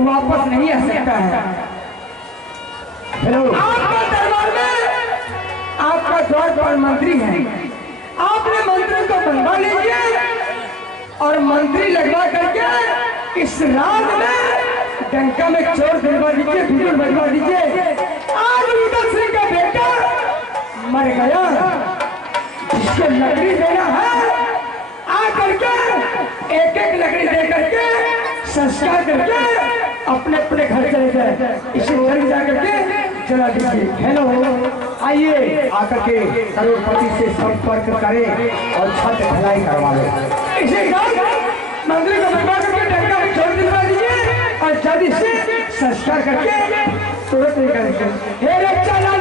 वापस नहीं आ सकता है। हेलो, आपका दरबार में आपका द्वार पर मंत्री है, आपने मंत्री को बनवा लीजिए और मंत्री लगवा करके इस रात में डंका में चोर दिलवा दीजिए, बिल्कुल बनवा दीजिए। आज रुद्र सिंह का बेटा मर गया, जिसको लकड़ी देना है आ करके एक एक लकड़ी दे करके संस्कार करके अपने अपने घर चले जाए, इसे घर जा करके जला दीजिए। हेलो, आइए आकर के करोड़पति से संपर्क करें और छत ढलाई करवा ले। इसे मंदिर को बनवा करके डंका में छोड़ दिलवा दीजिए और जल्दी से संस्कार करके तुरंत निकलेंगे। हे चला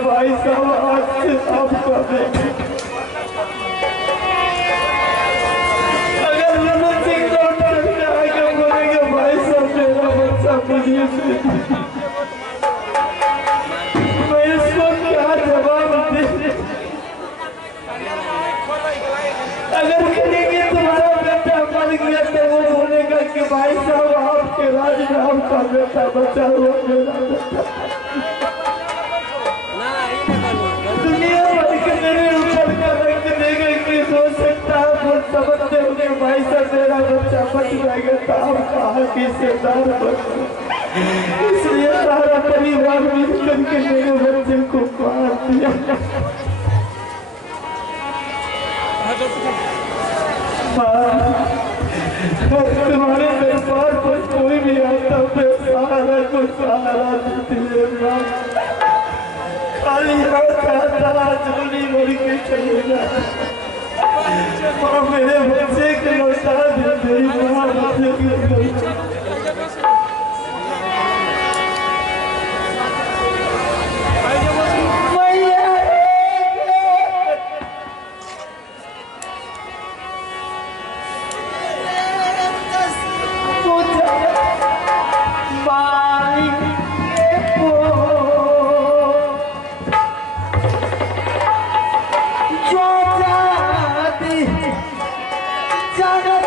भाई साहब, आज से आपका अगर रमन सिंह लौट आगे बोलेंगे भाई साहब मेरा बच्चा मुझे मैं इसको क्या जवाब दे? अगर कहेंगे तुम्हारा बेटा मर गया तो वो बोलेगा कि भाई साहब आपके राज में आपका बेटा बचा हुआ मेरा बेटा। दुनिया भर के मेरे ऊपर का रंग देगा कि हो सकता है वो समझते होंगे भाई साहब मेरा बच्चा बच जाएगा तो आप कहा कि सेदार बच, इसलिए सारा परिवार मिल करके मेरे बच्चे को मार दिया। तुम्हारे दरबार पर कोई भी आता है सहारा को सहारा देती है, खाली हाथ आता झोली भर के चलेगा और मेरे बच्चे के लौटा दे मेरी माँ बच्चे के जगत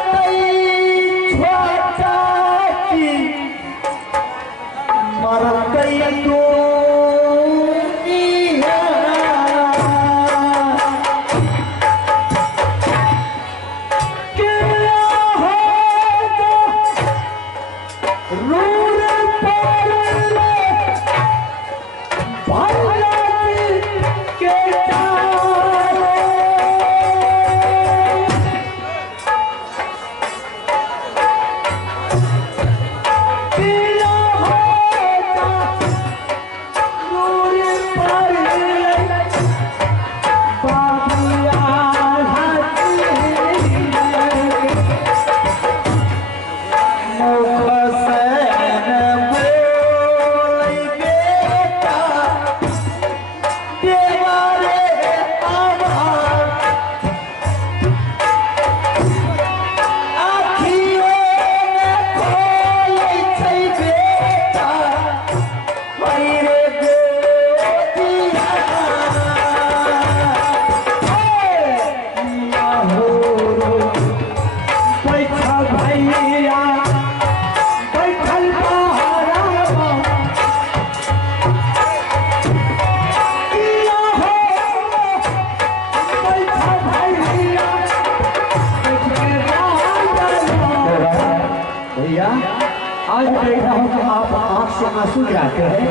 भैया आज देख रहा हूँ कि आप आंख से आंसू गिराते हैं,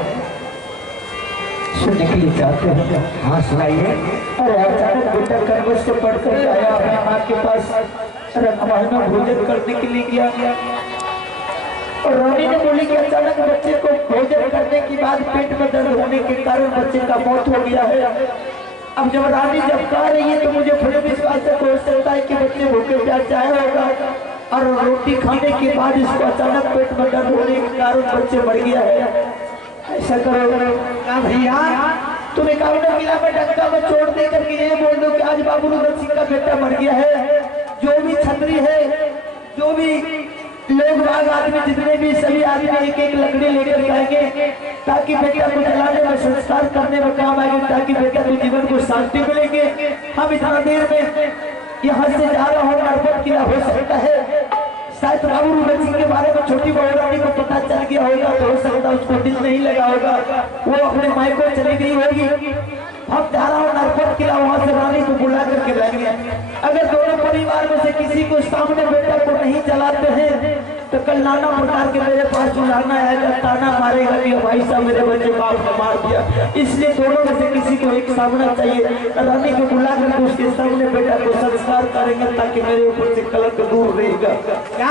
सुनने के लिए चाहते हैं, हाँ सुनाइए। अरे अचानक बेटा करवट से पढ़कर आया अपनी माँ के पास, रंगमहल में भोजन करने के लिए गया और रानी ने बोली कि अचानक बच्चे को भोजन करने के बाद पेट में दर्द होने के कारण बच्चे का मौत हो गया है। अब जब रानी जब कह रही है तो मुझे पूरे विश्वास से हो सकता है कि बच्चे भूखे प्यास चाहे होगा और रोटी खाने के बाद इसको अचानक पेट में दर्द होने के कारण बच्चे मर गया है। ऐसा करो क्या भैया तुम्हें कावना किला में डंका में छोड़ दे करके ये बोल दो कि आज बाबू रुद्र सिंह का बेटा मर गया है। जो भी छतरी है, जो भी लोग बाग आदमी, जितने भी सभी आदमी एक एक लकड़ी लेकर जाएंगे ताकि बेटा को जलाने में, संस्कार करने में काम आएगी, ताकि बेटा को जीवन को शांति मिलेगी। हम इतना देर में यहाँ से जा रहा हूँ, नरपत किला हो सकता है शायद बाबू रुद्र सिंह के बारे में छोटी बहू रानी को पता चल गया होगा, तो हो सकता है उसको दिल नहीं लगा होगा, वो अपने मायको चली गई होगी। हम जा रहा हूँ नरपत किला, वहां से रानी को बुला करके लाएंगे। अगर दोनों परिवार में से किसी को सामने बेटा को नहीं चलाते हैं तो कल नाना प्रकार के मेरे पास बुलाना आएगा, ताना मारेगा कि भाई साहब मेरे बच्चे बाप ने मार दिया। इसलिए दोनों में से किसी को एक सामना चाहिए। रानी को बुला करके उसके सामने बेटा को संस्कार करेंगे ताकि मेरे ऊपर से कलंक दूर रहेगा। क्या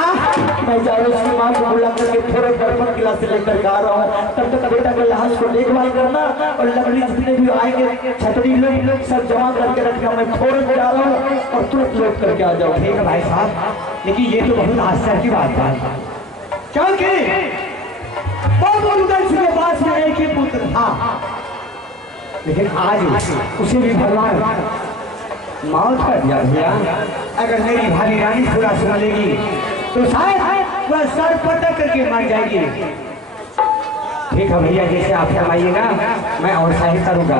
मैं जा रहा हूँ उसकी माँ को बुला करके थोड़े नरपत किला से लेकर जा रहा हूँ। तब तक बेटा के लाश को देखभाल करना और लकड़ी जितने भी आएंगे छतरी लोग सब जमा करके रखना। मैं फौरन जा रहा हूँ और तुरंत लौट करके आ जाऊँ। ठीक है भाई साहब, लेकिन ये तो बहुत आश्चर्य की बात है क्योंकि बाबू रुद्र सिंह के पास में एक ही पुत्र था, लेकिन आज उसे भी भगवान मौत कर दिया भैया। अगर मेरी भाभी रानी पूरा सुन लेगी तो शायद वह सर पटक करके मर जाएगी। ठीक है भैया, जैसे आप फरमाइएगा मैं और शाही करूँगा।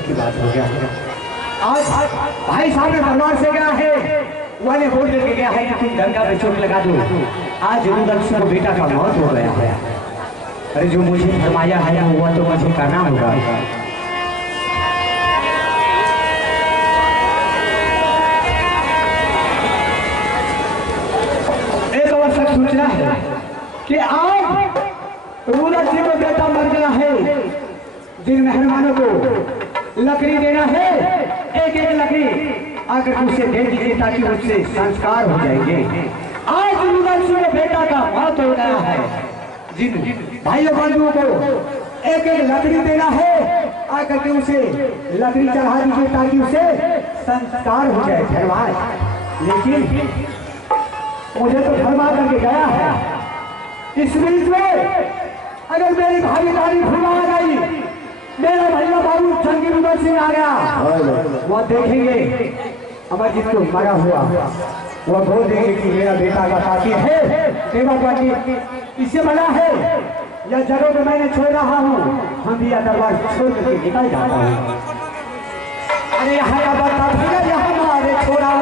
की बात हो गया। आज भाई साहब ने दरबार से गया है, वह ने बोल करके गया है कि तुम गंगा में चोट लगा दो। आज रुद्र सिंह को बेटा का मौत हो गया है। अरे जो मुझे फरमाया है वो तो मुझे करना होगा। एक आवश्यक सूचना है कि आज रुद्र सिंह को बेटा मर गया है। जिन मेहमानों को लकड़ी देना है, एक एक लकड़ी आकर उसे दे दीजिए ताकि उससे संस्कार हो जाएंगे। आज रुद्र सिंह बेटा का मौत हो गया है। जिन भाइयों बंधुओं को एक एक लकड़ी देना है, आकर के उसे लकड़ी चढ़ा दीजिए ताकि उसे संस्कार हो जाए। धन्यवाद। लेकिन मुझे तो फरमा करके गया है, इस बीच में अगर मेरी भागीदारी भुला गई मेरा भैया बाबू जंगी उमर सिंह आ गया, वह देखेंगे अमरजीत को मरा हुआ, वह बोल देंगे कि मेरा बेटा का साथी है, सेवा पार्टी इससे बना है, यह जगह पे मैंने छोड़ रहा हूँ, हम भी यह दरबार छोड़ करके निकल जाता हूँ। अरे यहाँ का बता भैया हमारे छोड़ा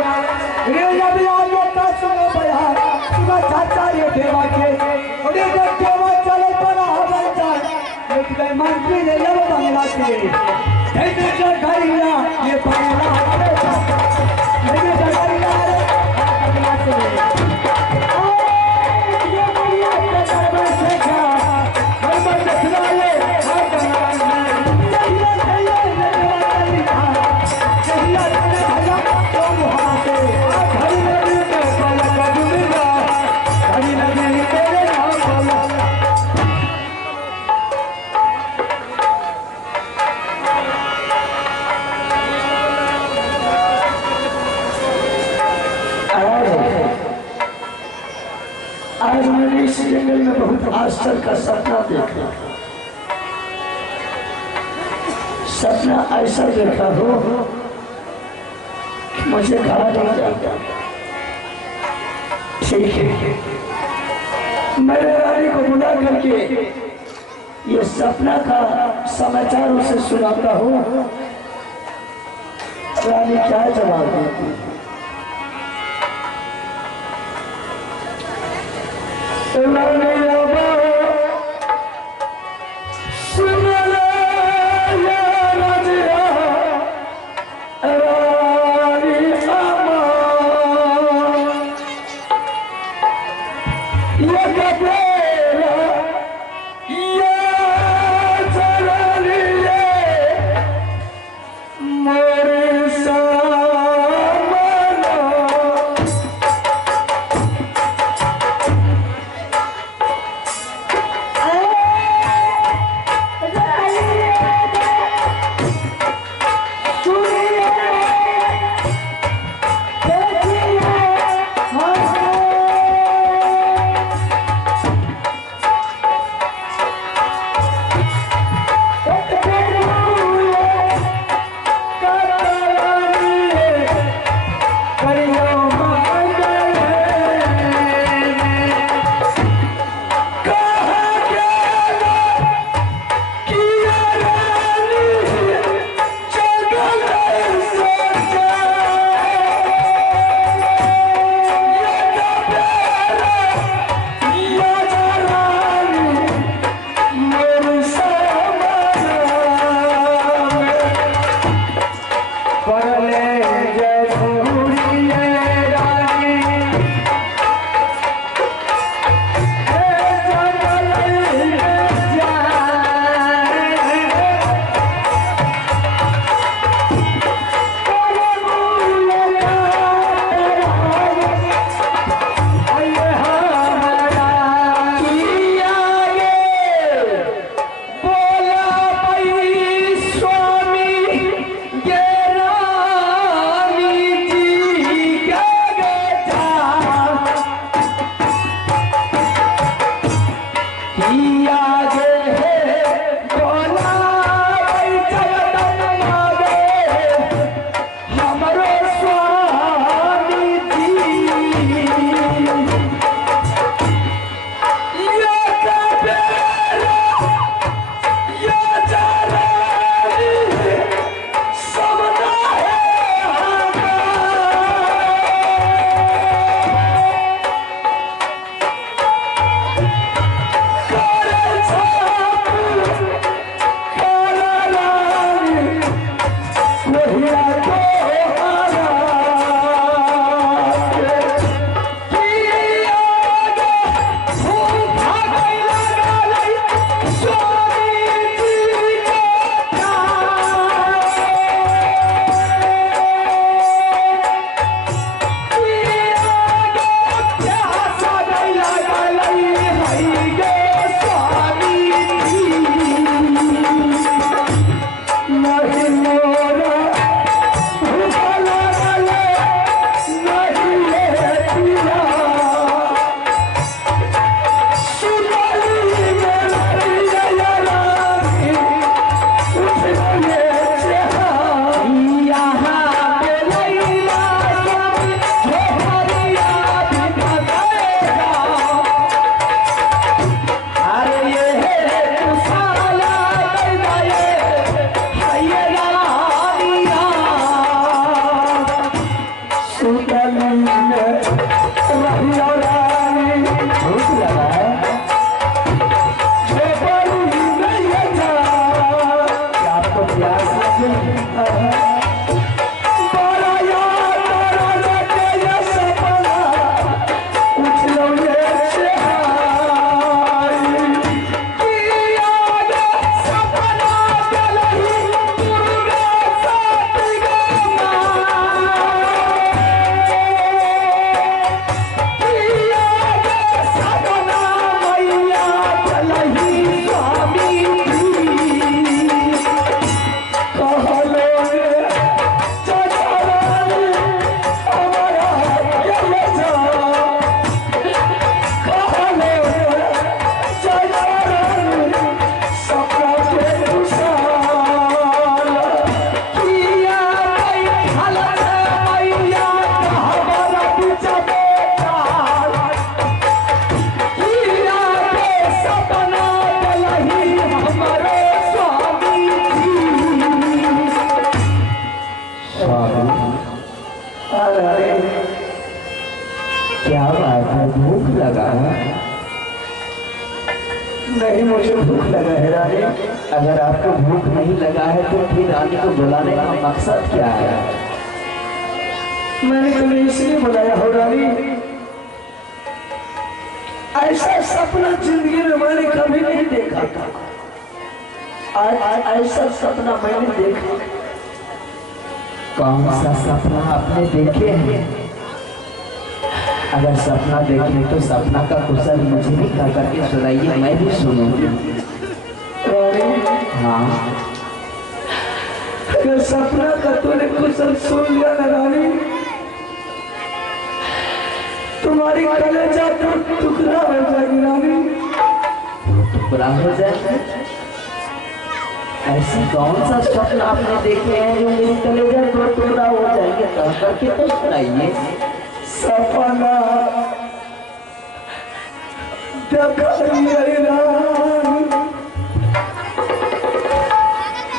रे जब आता सुनो भैया सुबह चाचा ये देवा के अरे जब देवा चले बड़ा हवन जाए एक गए मंत्री ने ये बंगला के जैसे जगरिया ये बंगला मेरे जगरिया रे बंगला से ये बढ़िया के दरबार से क्या हर बार देखना ले हर दरबार में आज मैंने इस जंगल में बहुत आश्चर्य का सपना देखा। सपना ऐसा देखा हो कि मुझे कहा नहीं जाता। ठीक है, मेरे रानी को बुला करके ये सपना का समाचार उसे सुनाता हूँ। रानी क्या जवाब देती है? क्या बात है, भूख लगा है? नहीं, मुझे भूख लगा है रानी। अगर आपको भूख नहीं लगा है तो फिर रानी को बुलाने का मकसद क्या है? मैंने तुम्हें इसलिए बुलाया हो रानी, ऐसा सपना जिंदगी में मैंने कभी नहीं देखा था। आज ऐसा सपना मैंने देखा। कौन सा सपना आपने देखे हैं? अगर सपना देखे तो सपना का कुशल मुझे भी कह करके सुनाइए, मैं भी सुनूंगी। हाँ, अगर सपना का तूने कुशल सुन लिया ना रानी, तुम्हारी कलेजा तो टुकड़ा हो जाएगी रानी। टुकड़ा हो जाए? ऐसी कौन सा स्वप्न आपने देखे हैं जो मेरी कलेजा तो टुकड़ा हो जाएंगे? कह करके तो सुनाइए। सपना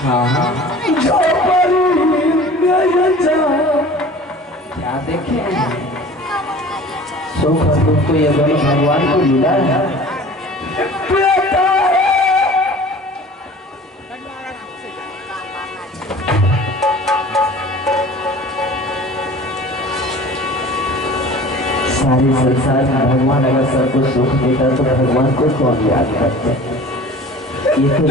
हाँ, क्या देखे हैं? सुख और दुख को ये दोनों भगवान को मिला है। सारे संसार में भगवान अगर सबको सुख देता तो भगवान को कौन याद करते? ये तो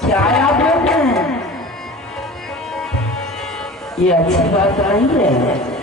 क्या आप लोग हैं? ये अच्छी बात नहीं है।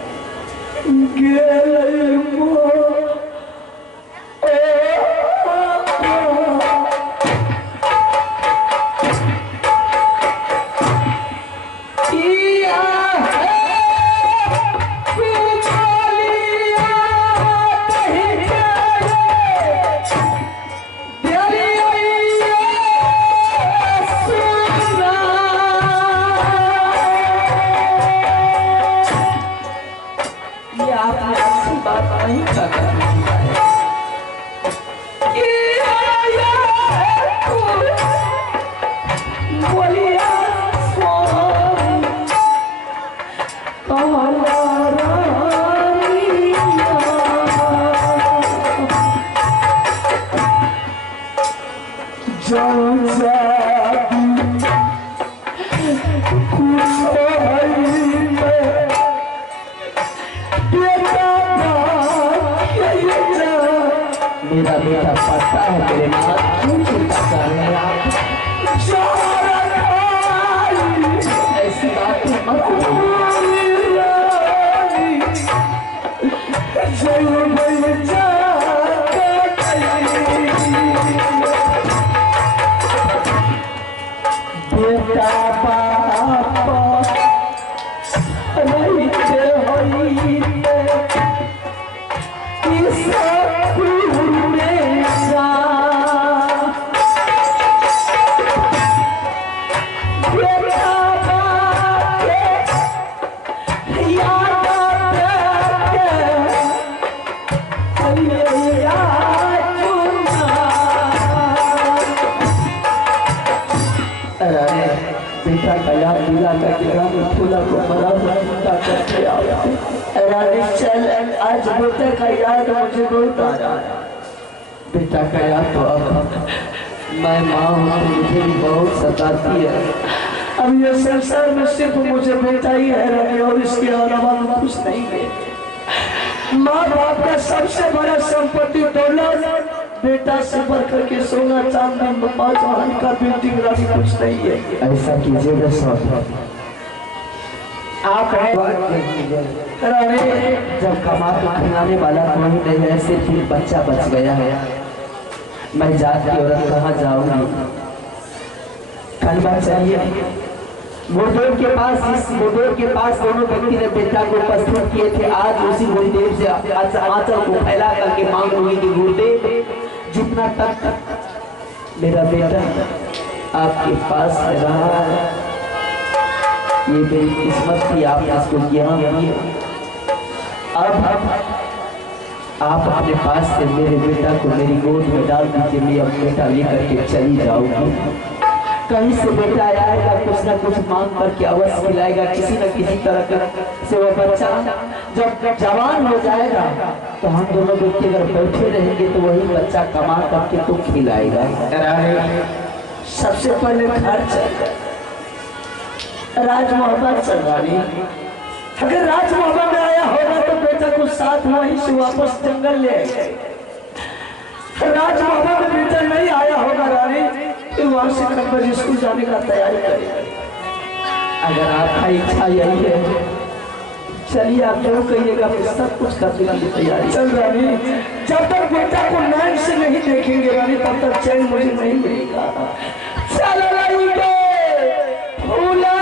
मेरा बेटा पढ़ता है तेरे नाथ, क्यों चिंता कर रहे हैं आप? ऐसी बात मत बेटा पापा रानी चल, आज बेटे का याद मुझे बहुत आ रहा है। बेटा का याद तो अब मैं माँ हूँ तो मुझे भी बहुत सताती है। अब ये संसार में सिर्फ मुझे बेटा ही है रानी, और इसके अलावा कुछ नहीं है। माँ बाप का सबसे बड़ा संपत्ति दौलत बेटा से बढ़ करके सोना चांदी 5 वाहन का बिल्डिंग रानी कुछ नहीं है। ऐसा कीजिएगा सब आप रानी, जब कमा के खिलाने वाला कोई नहीं है, सिर्फ एक बच्चा बच गया है। मैं जात की औरत कहाँ जाऊंगी? कल बात चाहिए गुरुदेव के पास, इस गुरुदेव के पास दोनों व्यक्ति ने बेटा को उपस्थित किए थे। आज उसी गुरुदेव से आंचल को फैला करके मांग लूंगी कि गुरुदेव जितना तक मेरा बेटा आपके पास रहा है, ये मेरी किस्मत थी, आपने इसको ज्ञान दिया। अब आप अपने पास से मेरे बेटा को मेरी गोद में डाल दीजिए। मैं अब बेटा लेकर के चली जाऊंगी। कहीं से बेटा आएगा, कुछ ना कुछ मांग करके अवश्य खिलाएगा। किसी न किसी तरह से वो बच्चा जब जवान हो जाएगा तो हम दोनों व्यक्ति अगर बैठे रहेंगे तो वही बच्चा कमा करके तो खिलाएगा। सबसे पहले घर चल राज मोहब्बत चल रही। अगर राज मोहब्बत में आया होगा तो बेटा को साथ वहीं से वापस जंगल ले आएगा। राज मोहब्बत में बेटा नहीं आया होगा रानी, फिर वहां से कब्र स्कूल जाने का तैयारी करेगा। अगर आपका इच्छा यही है, चलिए आप जो कहिएगा सब कुछ करने की तैयारी चल रानी। जब तक बेटा को नैन से नहीं देखेंगे रानी, तब तक चैन मुझे नहीं मिलेगा। चलो रानी के फूला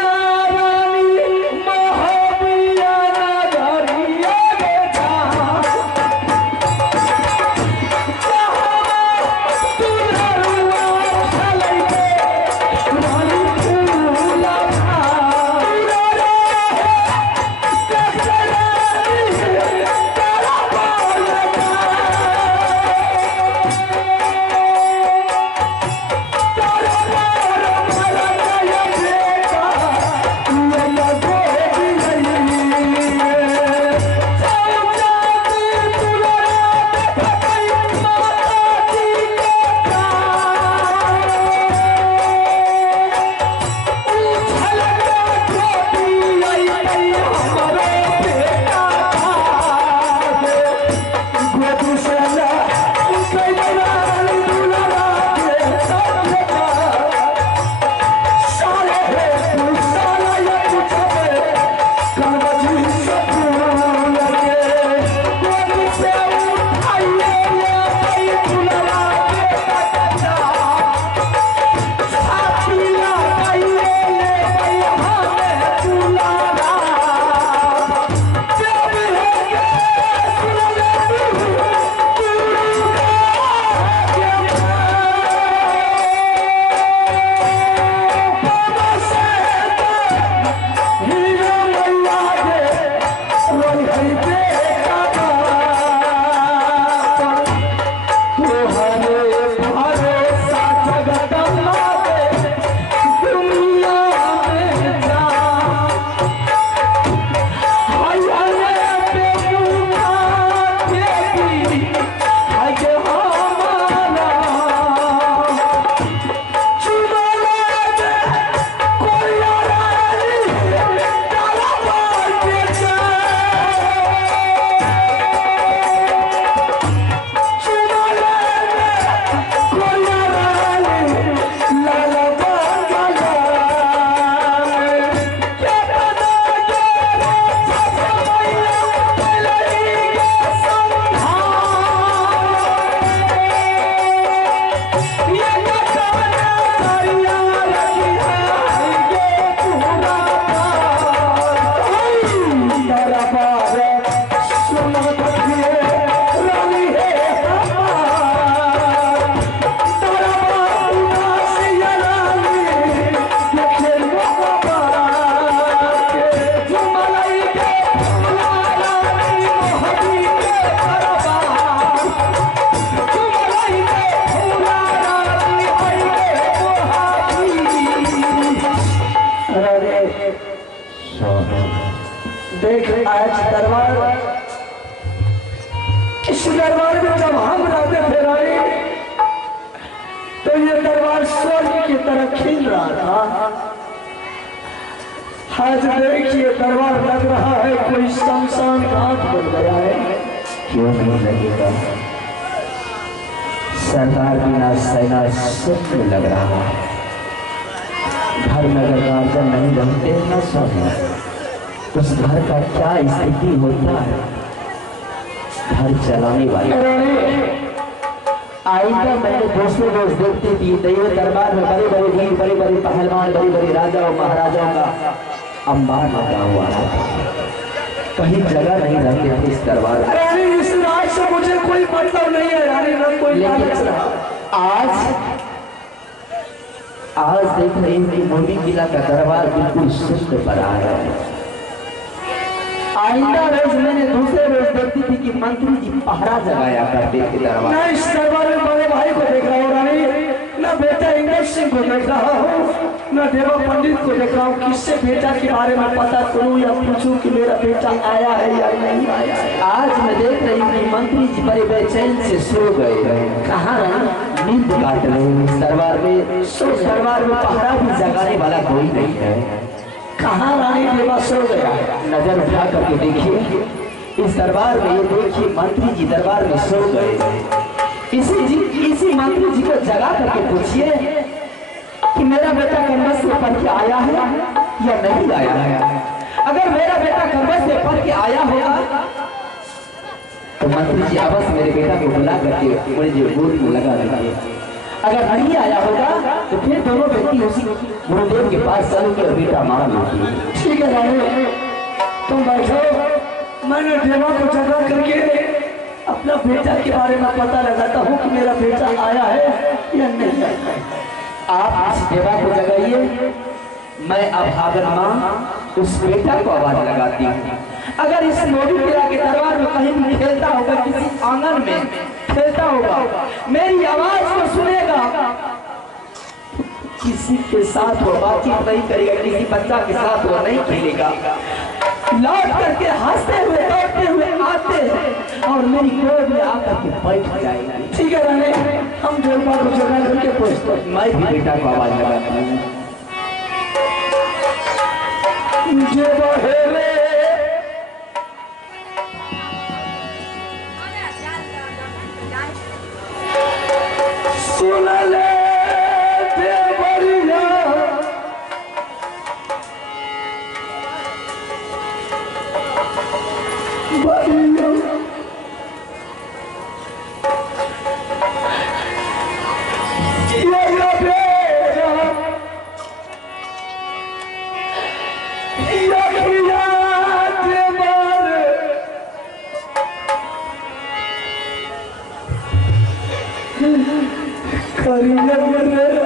देख आज दरबार, इस दरबार में जब हम रहते थे रानी, तरह खेल रहा था। आज देखिए दरबार लग रहा है कोई शमशान घाट बन गया है। क्यों नहीं लगेगा? सरदार बिना सेना शून्य लग रहा है। घर में अगर गार्जियन नहीं रहते न सोना, उस घर का क्या स्थिति होता है? घर चलाने वाले आइंदा मैंने दूसरे रोज देखती थी दैव दरबार में बड़े बड़े वीर, बड़े बड़े पहलवान, बड़े बड़े राजा और महाराजाओं का अंबार लगा हुआ है। कहीं जगह नहीं रहती थे इस दरबार में। रानी इस राज से मुझे कोई मतलब नहीं है रानी, न कोई लेकिन आज देख रही हूँ कि मोदी किला का दरबार बिल्कुल शुद्ध पड़ा है। आइंदा रोज मैंने दूसरे रोज देखती थी कि मंत्री जी पहरा जगाया करते थे दरबार। मैं इस दरबार में बड़े भाई को देख रहा हूँ रानी, न बेटा इंद्र सिंह को देख रहा हूँ, न देवा पंडित को देख रहा हूँ। किससे बेटा के बारे में पता करूँ या पूछूं कि मेरा बेटा आया है या नहीं आया है। आज मैं देख रही हूँ कि मंत्री जी बड़े बेचैन से सो गए। कहाँ नींद काट रहे हैं इस दरबार में। दरबार में पहरा भी जगाने वाला कोई नहीं है। कहाँ रानी देवा सो गया? नजर उठा करके देखिए इस दरबार में, ये देखिए मंत्री जी दरबार में सो गए। इसी मंत्री जी को जगा करके पूछिए कि मेरा बेटा कन्वस से पढ़ के आया है या नहीं आया है। अगर मेरा बेटा कन्वस से पढ़ के आया होगा तो मंत्री जी अवश्य मेरे बेटा को बुला करके मुझे गोद में लगा देंगे। अगर नहीं आया होगा तो फिर दोनों व्यक्ति उसी गुरुदेव के पास चलेंगे और बेटा मार लेंगे। ठीक है रानी, तुम बैठो, मैंने देवा को जगा करके अपना बेटा के बारे में पता लगाता हूँ कि मेरा बेटा आया है या नहीं आया है। आप इस देवा को जगाइए, मैं अब आगर मां उस बेटा को आवाज लगाती हूँ। अगर इस मोदी किला के दरबार में कहीं भी खेलता होगा, किसी आंगन में खेलता होगा, मेरी आवाज को सुनेगा, किसी के साथ वो बातचीत नहीं करेगा, किसी बच्चा के साथ वो नहीं खेलेगा, लौट करके हंसते हुए दौड़ते हुए आते हैं और मेरी गोद में आकर के बैठ जाएंगे। ठीक है रानी, हम देवा को जगा करके पूछते हैं। मैं भी बेटा को आवाज लगाता हूँ। सुन ले देवरिया, बरिया ये बेरा यखिया देवर करिया मेरे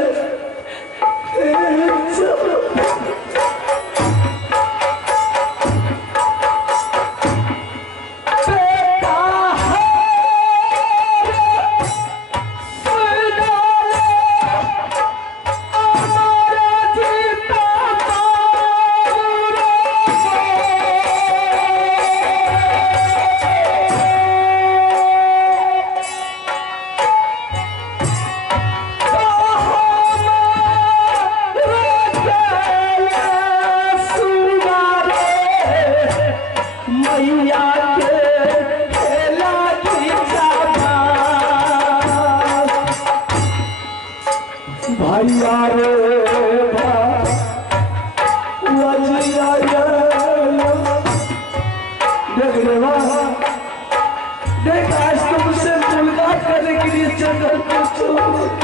देख आज तुमसे मुलाकात करने के लिए जंगल को छोड़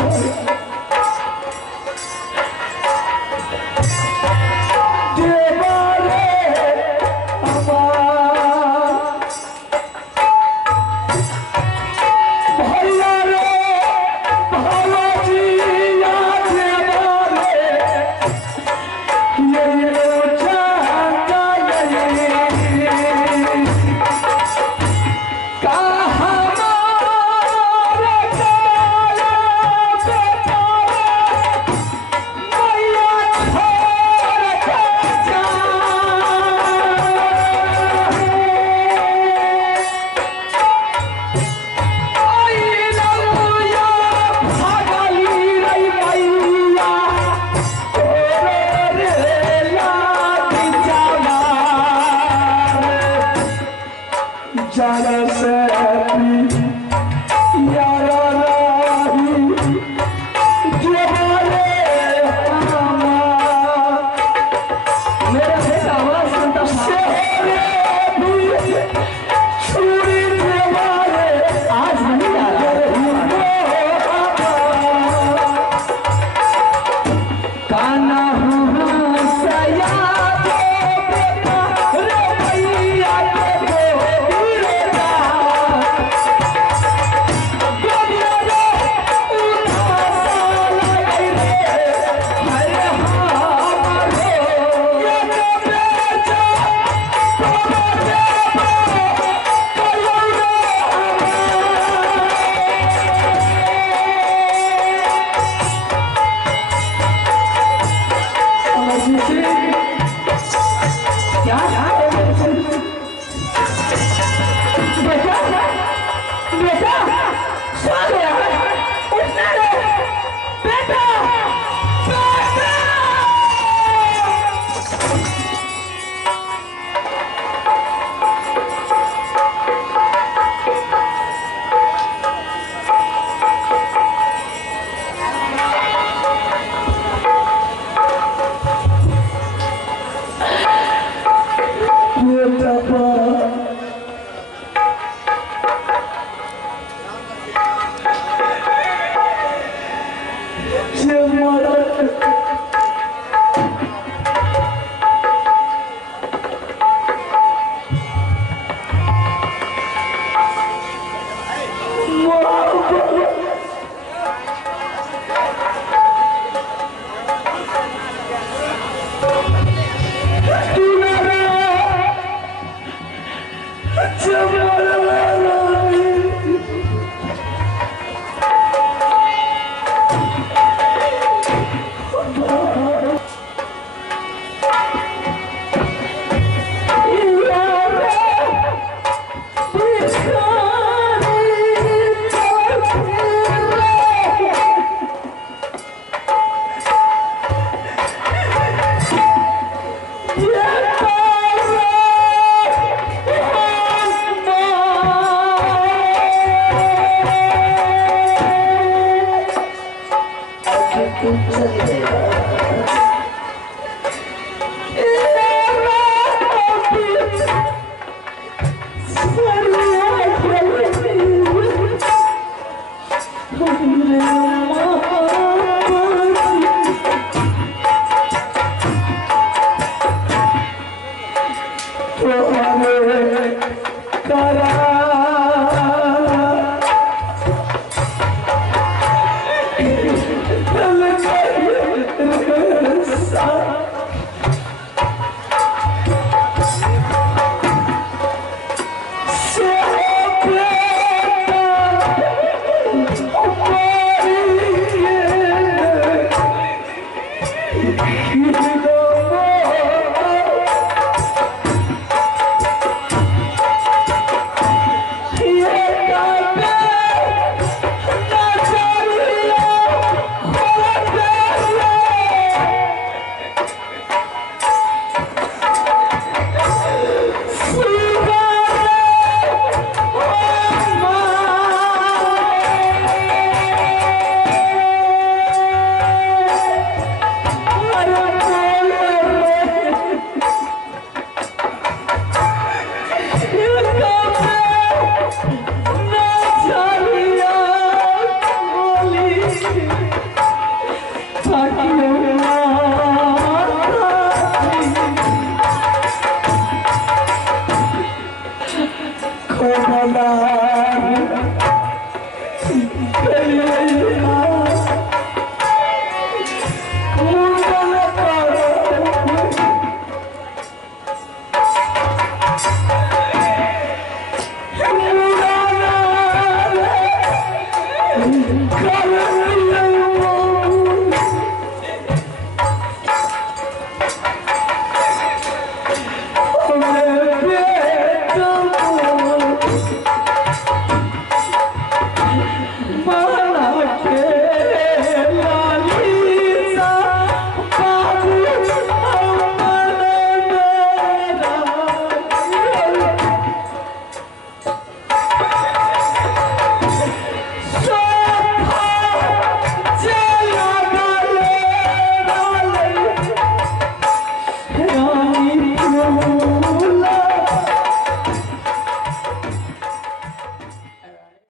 Thank you.